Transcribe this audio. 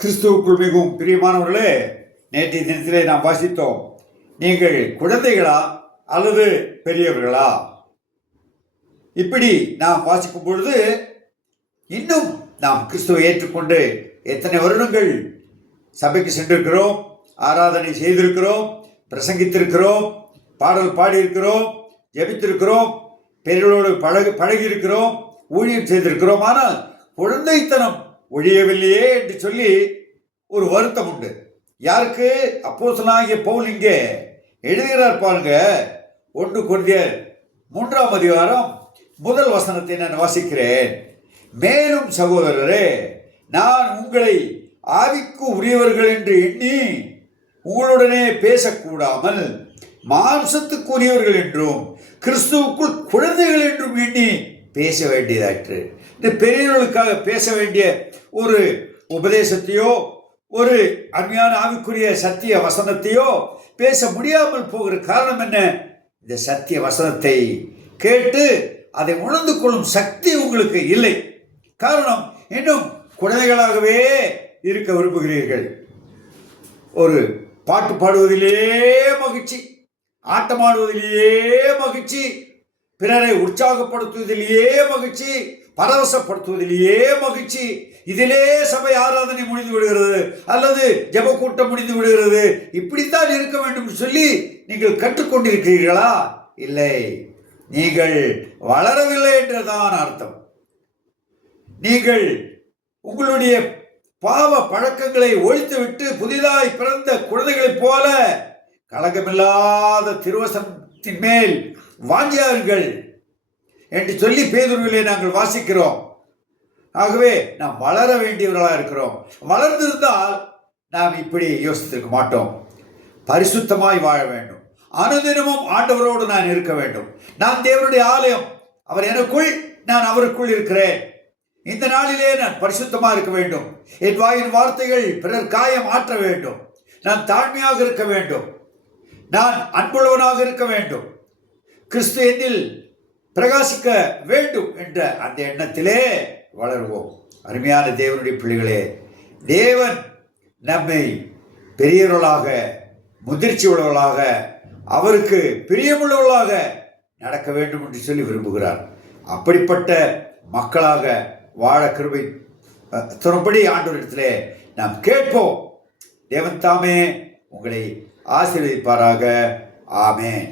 கிறிஸ்துவுக்குள் மிகவும் பிரியமானவர்களே, நேற்றைய தினத்திலே நாம் வாசித்தோம். நீங்கள் குழந்தைகளா அல்லது பெரியவர்களா? இப்படி நாம் வாசிக்கும் பொழுது இன்னும் நாம் கிறிஸ்துவை ஏற்றுக்கொண்டு எத்தனை வருடங்கள் சபைக்கு சென்றிருக்கிறோம், ஆராதனை செய்திருக்கிறோம், பிரசங்கித்திருக்கிறோம், பாடல் பாடியிருக்கிறோம், ஜெபித்திருக்கிறோம், பெரியவர்களோடு பழகி இருக்கிறோம், ஊழியம் செய்திருக்கிறோம். ஆனால் குழந்தைத்தனம் ஒழியவில்லையே என்று சொல்லி ஒரு வருத்தம் உண்டு. யாருக்கு? அப்போஸ்தலனாகிய பவுல் இங்கே எழுதுகிறார் பாருங்க. 1 கொரிந்தியர் 3ஆம் அதிகாரம் 1 வசனத்தை நான் வாசிக்கிறேன். மேலும் சகோதரரே, நான் உங்களை ஆவிக்கு உரியவர்கள் என்று எண்ணி உங்களுடனே பேசக்கூடாமல் மாம்சத்துக்கு உரியவர்கள் என்றும் கிறிஸ்துவுக்குள் குழந்தைகள் என்றும் எண்ணி பேச வேண்டியதாற்று. இந்த பெரியவர்களுக்காக பேச வேண்டிய ஒரு உபதேசத்தையோ ஒரு அருமையான ஆவிக்குரிய சத்திய வசனத்தையோ பேச முடியாமல் போகிற காரணம் என்ன? இந்த சத்திய வசனத்தை கேட்டு அதை உணர்ந்து கொள்ளும் சக்தி உங்களுக்கு இல்லை. காரணம், இன்னும் குழந்தைகளாகவே இருக்க விரும்புகிறீர்கள். ஒரு பாட்டு பாடுவதிலேயே மகிழ்ச்சி, ஆட்டமாடுவதிலேயே மகிழ்ச்சி, பிறரை உற்சாகப்படுத்துவதிலேயே மகிழ்ச்சி, பரவசப்படுத்துவதிலேயே மகிழ்ச்சி. இதிலே சபை ஆராதனை முடிந்து விடுகிறது அல்லது ஜெப கூட்டம் முடிந்து விடுகிறது. இப்படித்தான் இருக்க வேண்டும் சொல்லி நீங்கள் கற்றுக்கொண்டிருக்கிறீர்களா? இல்லை, நீங்கள் வளரவில்லை என்றுதான் அர்த்தம். நீங்கள் உங்களுடைய பாவ பழக்கங்களை ஒழித்துவிட்டு புதிதாய் பிறந்த குழந்தைகளைப் போல கலங்கமில்லாத திருவசனத்தின் மேல் வாஞ்சியார்கள் என்று சொல்லி பேதுருவிலே நாங்கள் வாசிக்கிறோம். ஆகவே நாம் வளர வேண்டியவர்களாக இருக்கிறோம். வளர்ந்திருந்தால் நாம் இப்படி யோசித்திருக்க மாட்டோம். பரிசுத்தமாய் வாழ வேண்டும். அனுதினமும் ஆண்டவரோடு நான் இருக்க வேண்டும். நான் தேவனுடைய ஆலயம், அவர் எனக்குள், நான் அவருக்குள் இருக்கிறேன். இந்த நாளிலே நான் பரிசுத்தமாக இருக்க வேண்டும். என் வாயின் வார்த்தைகள் பிறர் காயம் ஆற்ற வேண்டும். நான் தாழ்மையாக இருக்க வேண்டும். நான் அன்புள்ளவனாக இருக்க வேண்டும். கிறிஸ்து என்னில் பிரகாசிக்க வேண்டும் என்ற அந்த எண்ணத்திலே வளருவோம். அருமையான தேவனுடைய பிள்ளைகளே, தேவன் நம்மை பெரியவர்களாக, முதிர்ச்சி உள்ளவர்களாக, அவருக்கு பிரியமுள்ளவர்களாக நடக்க வேண்டும் என்று சொல்லி விரும்புகிறார். அப்படிப்பட்ட மக்களாக வாழ கிருபை தரும்படி ஆண்டவரிடத்திலே நாம் கேட்போம். தேவன் தாமே உங்களை ஆசீர்வதிப்பாராக. ஆமென்.